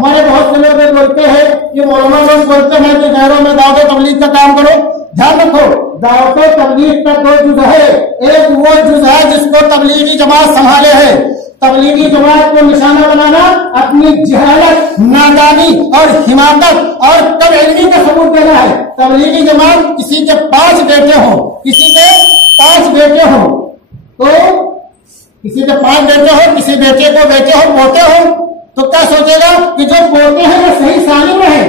ہمارے بہت سے لوگ بولتے ہیں کہ علماء لوگ بولتے ہیں کہ غیروں میں دعوت و تبلیغ کا کام کرو. دھیان رکھو، دعوت و تبلیغ کا دو جز ہے. ایک وہ جز ہے جس کو تبلیغی جماعت سنبھالے ہے. تبلیغی جماعت کو نشانہ بنانا اپنی جہالت، نادانی اور حماقت اور کم علمی کا ثبوت دینا ہے. تبلیغی جماعت کسی کے 5 بیٹے ہوں، کسی کے 5 بیٹے ہوں، تو کسی کے 5 بیٹے ہوں، کسی بیٹے کو بیٹے ہوں، پوتے ہوں، تو کیا سوچے گا کہ جو پوتے ہیں وہ صحیح سالم رہے،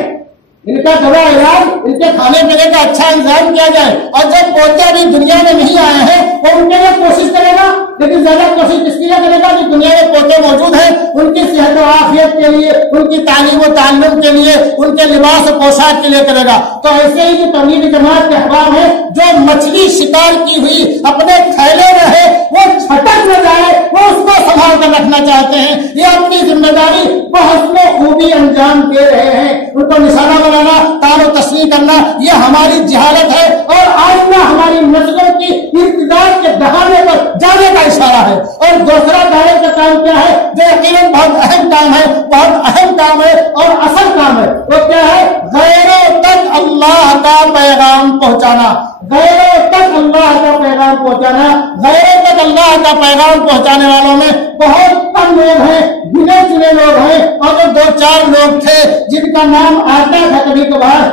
ان کا دوا علاج، ان کے کھانے پینے کا اچھا انتظام کیا جائے. اور جب پوتے ابھی دنیا میں نہیں آئے ہیں وہ ان کے لیے کوشش کرے گا، لیکن زیادہ کوشش اس لیے کرے گا کہ دنیا میں پوتے موجود ہیں، ان کی صحت و عافیت کے لیے، ان کی تعلیم و تعلم کے لیے، ان کے لباس و پوشاک کے لیے کرے گا. تو ایسے ہی جو تبلیغی جماعت کے احباب ہیں، جو مچھلی شکار کی ہوئی اپنے تھیلے میں ہے وہ چھٹک نہ جائے، وہ اس کو سنبھال کر رکھنا چاہتے ہیں. یہ اپنی ذمہ داری بحسن و خوبی انجام دے رہے ہیں. ان کو نشانہ بنانا، تار و تشریح کرنا، یہ ہماری جہالت ہے اور آئندہ ہماری نسلوں کی ارتداد کے دہانے پر جانے کا اشارہ ہے. اور دوسرا دعوے کا کام کیا ہے جو یقیناً بہت اہم کام ہے، بہت اہم کام ہے اور اصل کام ہے، وہ کیا ہے؟ غیروں تک اللہ کا پیغام پہنچانا. غیروں تک اللہ کا پیغام پہنچانا. غیروں تک اللہ کا پیغام پہنچانے والوں میں بہت کم لوگ ہیں، گنے چنے لوگ ہیں. اور جو 2-4 لوگ تھے جن کا نام آتا تھا کبھی کبھار،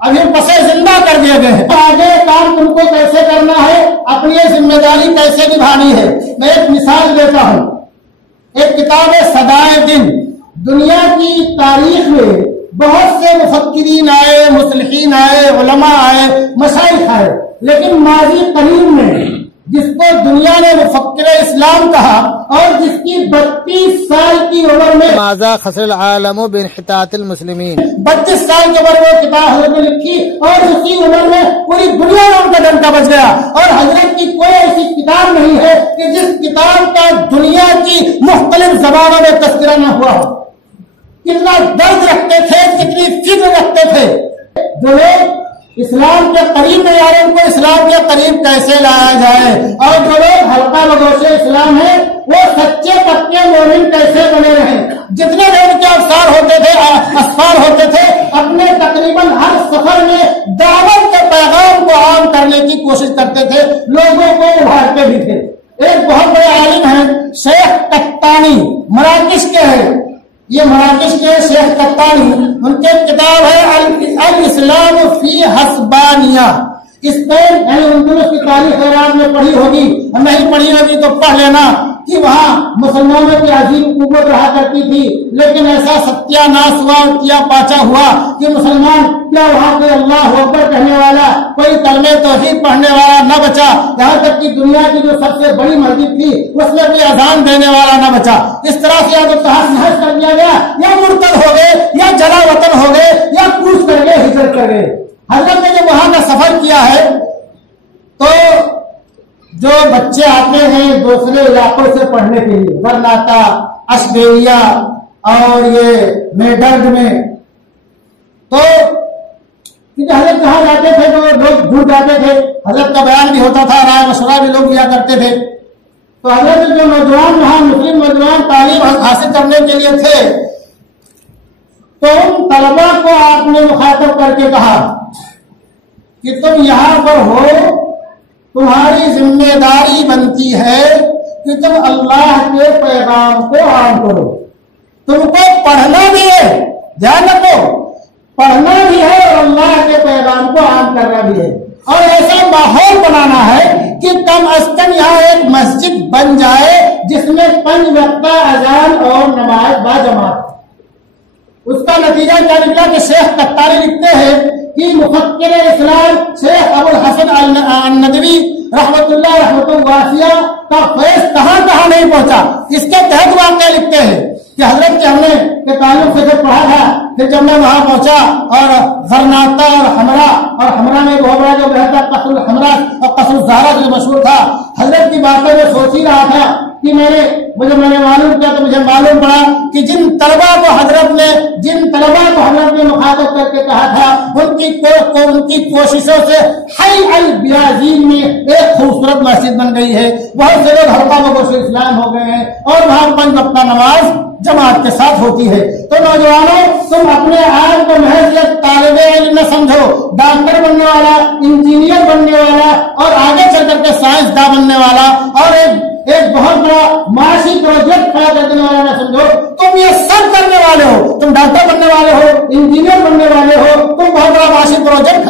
ابھی پسے زندہ کر دیے گئے ہیں. آگے کام تم کو کیسے کرنا ہے، اپنی ذمہ داری کیسے نبھانی ہے. میں ایک مثال دیتا ہوں. ایک کتاب ہے صدائے دن. دنیا کی تاریخ میں بہت سے مفکرین آئے، مصلحین آئے، علماء آئے، مشائخ آئے، لیکن ماضی قریب میں جس کو دنیا نے مفکر اسلام کہا اور جس کی 32 سال کی عمر میں ماذا خسر العالم بانحطاط المسلمین، 32 سال کی عمر میں کتاب حضرت نے لکھی اور اسی عمر میں پوری دنیا میں ان کا ڈنکا بج گیا. اور حضرت کی کوئی ایسی کتاب نہیں ہے کہ جس کتاب کا دنیا کی مختلف زبانوں میں تذکرہ نہ ہوا ہو. کتنا درد رکھتے تھے، کتنی فکر رکھتے تھے. جو لوگ اسلام کے قریب نہیں آ رہے ان کو اسلام کے قریب کیسے لایا جائے، اور جو لوگ حلقہ بدوش اسلام ہیں وہ سچے پکے مومن کیسے بنے رہیں. جتنے بھی ان کے اسفار ہوتے تھے اپنے تقریباً ہر سفر میں دعوت کے پیغام کو عام کرنے کی کوشش کرتے تھے، لوگوں کو ابھارتے بھی تھے. ایک بہت بڑے عالم ہیں شیخ قطانی، مراکش کے ہیں. یہ مراکش کے شیخ قطانی، ان کے کتاب ہے الاسلام فی حسبانیہ. اسپین یعنی اندلس کی تاریخ اگر آپ نے پڑھی ہوگی، نہیں پڑھی ہوگی تو پڑھ لینا کہ وہاں مسلمانوں کی عظیم قوت رہا کرتی تھی. لیکن ایسا ستیہ ناش ہوا اور کیا پاچا ہوا کہ مسلمان کیا وہاں کوئی اللہ اکبر کہنے والا، کوئی کلمہ توحید پڑھنے والا نہ بچا. یہاں تک کہ دنیا کی جو سب سے بڑی مسجد تھی اس میں کوئی اذان دینے والا نہ بچا. اس طرح سے یا تو تحس نحس کر دیا گیا، یا مرتد ہو گئے، یا جلا وطن ہو گئے، یا کوچ کر گئے، ہجرت کر گئے. حضرت نے جب وہاں کا سفر کیا ہے تو جو بچے آتے ہیں دوسرے علاقوں سے پڑھنے کے لیے، برناتا، آسٹریلیا اور یہ میڈرڈ میں، تو حضرت کہاں جاتے تھے تو لوگ جھوٹ جاتے تھے. حضرت کا بیان بھی ہوتا تھا، رائے مشورہ بھی لوگ لیا کرتے تھے. تو حضرت جو نوجوان وہاں مسلم نوجوان تعلیم حاصل کرنے کے لیے تھے تو ان طلبا کو آپ نے مخاطب کر کے کہا کہ تم یہاں پر ہو، تمہاری ذمہ داری بنتی ہے کہ تم اللہ کے پیغام کو عام کرو. تم کو پڑھنا بھی ہے، دھیان رکھو، پڑھنا بھی ہے اور اللہ کے پیغام کو عام کرنا بھی ہے. اور ایسا ماحول بنانا ہے کہ کم از کم یہاں ایک مسجد بن جائے جس میں 5 وقتہ اذان اور نماز باجماعت. اس کا نتیجہ کیا نکلا کہ شیخ قطانی لکھتے ہیں کہ مفکر اسلام شیخ ابو الحسن الندوی رحمت اللہ رحمت واسعہ کا فیض کہاں کہاں نہیں پہنچا. اس کے تحت واقعہ لکھتے ہیں کہ حضرت کے ہم نے کے تعلق سے جب پڑھا تھا، پھر جب میں وہاں پہنچا اور غرناطہ اور ہمرا میں بہت بڑا جو بہتا قصر الحمرا اور قصر الزہرا جو مشہور تھا، حضرت کی باتوں میں سوچ ہی رہا تھا کہ میں نے معلوم کیا تو مجھے معلوم پڑا کہ جن طلبا کو حضرت نے مخاطب کر کے کہا تھا ان کی کوششوں سے حی البیازین میں ایک خوبصورت مسجد بن گئی ہے. बहुत से लोग हल्का बगोश इस्लाम हो गए हैं और वहां 5 वक्त नमाज जमात के साथ होती है। तो नौजवानों, तुम अपने आप को महज एक तालिबे इल्म न समझो, डॉक्टर बनने वाला, इंजीनियर बनने वाला और आगे चल करके साइंसदान बनने वाला और एक बहुत बड़ा माशी प्रोजेक्ट खड़ा कर देने वाला न समझो। तुम ये सब करने वाले हो, तुम डॉक्टर बनने वाले हो, इंजीनियर बनने वाले हो, तुम बहुत बड़ा माशी प्रोजेक्ट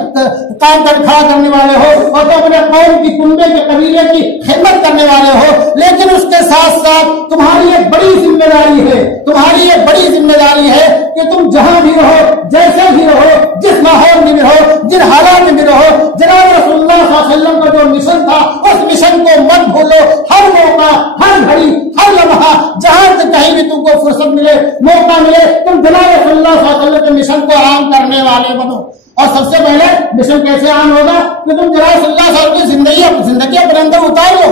काम कर खड़ा करने वाले हो और तुम अपने कौम की, कुंबे के, कबीले की खिदमत करने वाले हो। लेकिन उसके साथ साथ तुम्हारी एक बड़ी जिम्मेदारी है, तुम्हारी एक बड़ी जिम्मेदारी है कि तुम जहां भी रहो, जैसे भी रहो, जिस माहौल में भी रहो, जिन हालात में भी रहो, जनाब रसूलुल्लाह सल्लल्लाहु अलैहि वसल्लम का जो मिशन था उस मिशन को मत भूलो। हर मौका, हर घड़ी, हर लम्हा, जहां से कहीं भी तुमको फुर्सत मिले, मौका मिले, तुम जनाब रसूलुल्लाह सल्लल्लाहु अलैहि वसल्लम के मिशन को आम करने वाले बनो। और सबसे पहले मिशन कैसे आम होगा कि तुम जनाब सल्लल्लाहु अलैहि वसल्लम की जिंदगी अपने अंदर उतारो,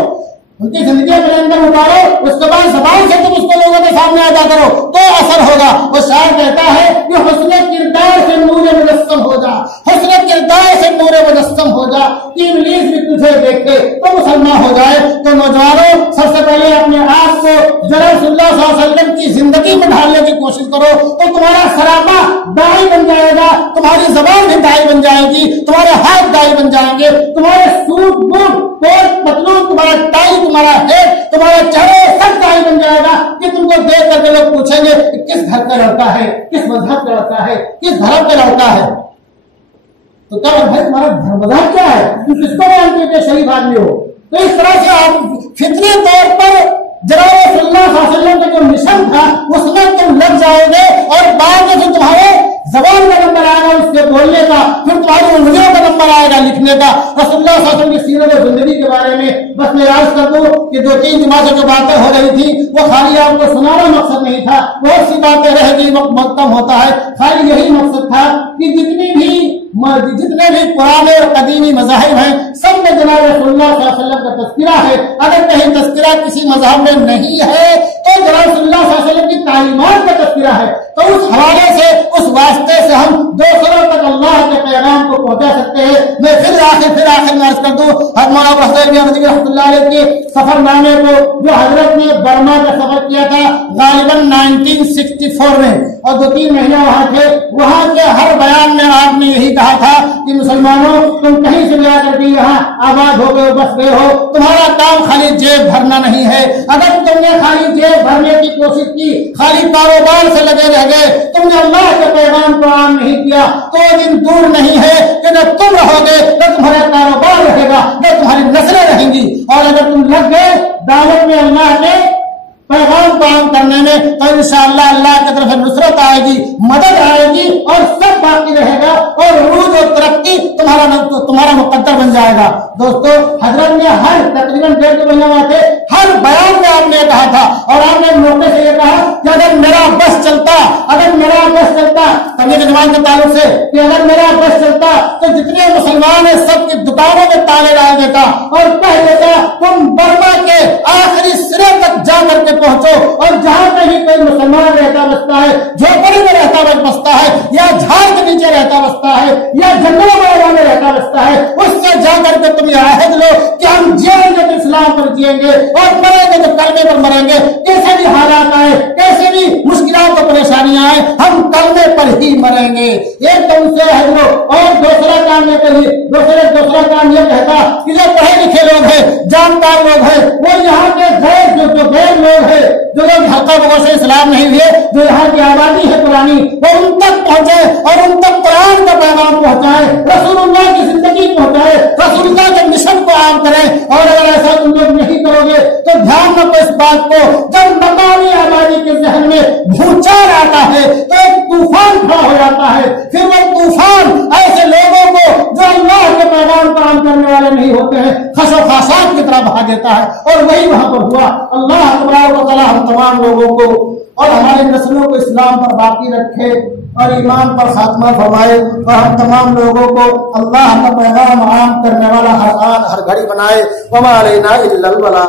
उनकी जिंदगी अपने अंदर उतारो, उसके बाद ज़बान से तुम उसको लोगों के सामने अदा करो तो असर होगा। वो शायर कहता है कि हुस्न किरदार से नूर मुजस्सम हो जा, हुस्न किरदार से नूर मुजस्सम हो जा, कि इब्लीस भी तुझे देखे तो मुसलमान हो जाए। तो नौजवानों, सबसे पहले अपने आप को जनाब रसूलुल्लाह सल्लल्लाहु अलैहि वसल्लम की जिंदगी में ढालने की कोशिश करो तो तुम्हारा सरापा दाई बन जाएगा, तुम्हारी जबान भी दाई बन जाएगी, तुम्हारे हाथ दाई बन जाएंगे, तुम्हारे सूट, बूट, कोट, पतलून, तुम्हारा टाई, तुम्हारा हेड, तुम्हारा चेहरा सब दाई बन जाएगा कि तुमको देख करके लोग पूछेंगे कि किस घर का लड़का है, किस मजहब का लड़का है, किस धर्म का लड़का है। तो क्या भाई तुम्हारा धर्म क्या है, तुम किसको मानते हो शरीफ आदमी हो। तो इस तरह से आप फितरी तौर पर जनाब रसूलुल्लाह सल्लल्लाहु अलैहि वसल्लम का जो मिशन था उसमें तुम लग जाओगे और बाद में तुम्हारे जबान का नंबर आएगा उसके बोलने का, फिर तुम्हारी उंगलियों का नंबर आएगा लिखने का। रसूलुल्लाह सल्लल्लाहु अलैहि वसल्लम की सीरत और जिंदगी के बारे में बस मैं याद कर दूं कि 2-3 जुमा से जो बातें हो रही थी वो खाली आपको सुनाना मकसद नहीं था, बहुत सी बातें रह गई, वक्त कम होता है। खाली यही मकसद था कि जितने भी पुराने और कदीमी मज़ाहिब हैं सब में जनाब रसूलुल्लाह सल्लल्लाहु अलैहि वसल्लम का तज़किरा है। अगर कहीं तज़किरा किसी मज़हब में नहीं है तो जनाब रसूलुल्लाह सल्लल्लाहु अलैहि वसल्लम की तालीमात का तज़किरा है। तो उस हवाले से, उस वास्ते से हम दूसरों तक अल्लाह के पैगाम को पहुंचा सकते हैं। मैं फिर आखिर में अर्ज कर दूं, हज़रत रहमतुल्लाह अलैह के सफरनामे को जो हजरत ने बर्मा का सफर किया था गालिबन 1964 में और 2-3 महीने वहां थे, वहां के हर बयान में आपने यही कहा था कि मुसलमानों, तुम कहीं से भी आकर के यहाँ आबाद हो गए, बस गए हो, तुम्हारा काम खाली जेब भरना नहीं है। अगर तुमने खाली जेब भरने की कोशिश की, खाली कारोबार से लगे रह गए, तुमने अल्लाह के पैगाम को आम नहीं किया, तो दिन दूर नहीं है कि न तुम रहोगे, न तुम्हारा कारोबार रहेगा, न तुम्हारी नस्लें रहेंगी। और अगर तुम लग गए दावत में, अल्लाह के पैगाम काम करने में, तो इंशाअल्लाह अल्लाह की तरफ से नुसरत आएगी, मदद आएगी और सब बाकी रहेगा और रूज और तरक्की तुम्हारा मुकद्दर बन जाएगा। दोस्तों, हजरत ने हर तकरीबन 1.5 महीने हुआ थे, हर बयान में आपने कहा था और आपने मौके से ये कहा कि अगर मेरा बस चलता, तबलीग जमात के ताल्लुक से, कि अगर मेरा बस चलता तो जितने मुसलमान हैं सबकी दुकानों में ताले डाल देता और कह देता तुम बर्मा के आखिरी सिरे तक जा करके पहुंचो और जहां कहीं कोई मुसलमान रहता बसता है, झोपड़ी में रहता बसता है या झाड़ के नीचे रहता बसता है या जंगलों में रहता बसता है, उससे जाकर के तुम यह अहद लो कि हम जिएंगे तो इस्लाम पर जिएंगे और मरेंगे तो कलमे पर मरेंगे। कैसे भी हालात आए, कैसे भी मुश्किलात और परेशानियां आए, हम कलमे पर ही मरेंगे। एक तो उससे अहद लो। और दूसरा काम ये कहिए, दूसरा काम ये कहता कि जो पढ़े लिखे लोग हैं, जानकार लोग हैं, वो यहाँ के जो गैर लोग हैं, जो लोग हल्का बगोश से इस्लाम नहीं हुए, जो यहाँ की आबादी है पुरानी, वो उन तक पहुंचे और उन तक कुरान का पैगाम पहुंचाए, रसूलुल्लाह की जिंदगी पहुंचाए, रसूलुल्लाह के मिशन को आम करें। और अगर ऐसा तुम लोग नहीं करोगे तो ध्यान रखो इस बात को, जब मकामी आबादी के जहन में भूचाल आता है तो एक तूफान खड़ा हो जाता है। फिर वो तूफान ऐसे लोगों को जो अल्लाह के पैगाम को आम करने वाले नहीं होते हैं खशो खासात की तरह बहा देता है और वही वहां पर हुआ। अल्लाह तबारक व तआला हम तमाम लोगों को और हमारी नस्लों को इस्लाम पर बाकी रखे और ईमान पर खात्मा फरमाए और हम तमाम लोगों को अल्लाह का पैगाम आम करने वाला हर आन हर घड़ी बनाए। वमा अलैना इल्लल बलाग।